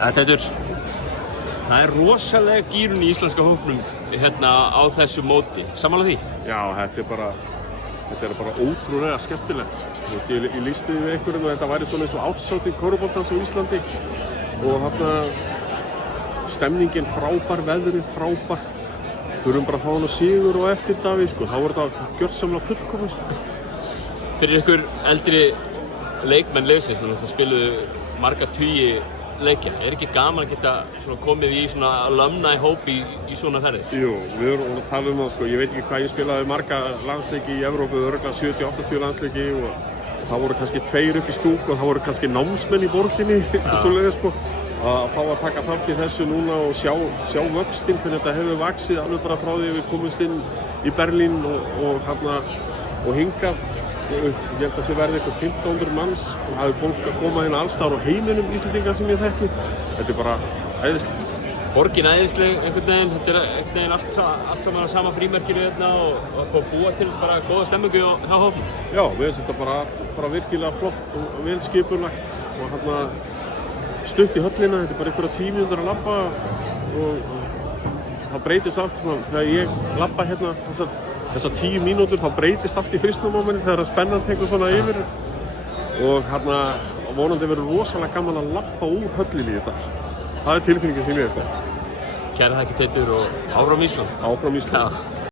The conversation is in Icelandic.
Teitur, það rosalega gírun í íslenska hópnum hérna á þessu móti. Sammála því? Já, þetta er bara ótrúlega skemmtilegt. Ég lýsti við einhverjum að þetta væri svona eins og árshátíð körfuboltans á Íslandi og þarna stemningin frábær, veðrið frábært. Þurfum bara að fá hana sigur og eftir Davíð, sko. Þá var þetta gjörsamlega fullkomið. Fyrir ykkur eldri leikmenn liðsins, sem spiluðu marga tugi leikja, ekki gaman að geta svona komið í svona alumni hóp í svona ferði? Jú, við erum að tala um það, sko. Ég veit ekki hvað ég spilaði marga landsleiki í Evrópu, örugglega 70-80 landsleiki og það voru kannski 2 upp í stúk og það voru kannski námsmenn í borginni, svoleiðis, sko. Að fá að taka þátt í þessu núna og sjá vöxtinn, hvernig þetta hefur vaxið alveg bara frá því að við komumst inn í Berlín og hingað. Ég held að það sé verði eitthvað 1500 manns og það hefur fólk að koma hérna alls staðar á heiminum, Íslendingar sem ég þekki. Þetta er bara æðislegt. Borgin æðisleg einhvern veginn, þetta er einhvern veginn allt saman á sama frímerkinu hérna og búa til bara góða stemmingu hjá hópnum. Já, við erum þetta bara virkilega flott og vel skipulagt og hérna stutt í höllina, þetta er bara einhverja 10 mínútur að labba og það breytist allt. Þegar ég labba hérna þessar 10 mínútur þá breytist allt í hausnum á manni þegar spennan tekur svona yfir og hérna vonandi verður rosalega gaman að labba úr höllinni í þetta. Það er tilfinningin sem ég hef það. Kæra þakkir Teitur og áfram Ísland. Áfram Ísland. Já.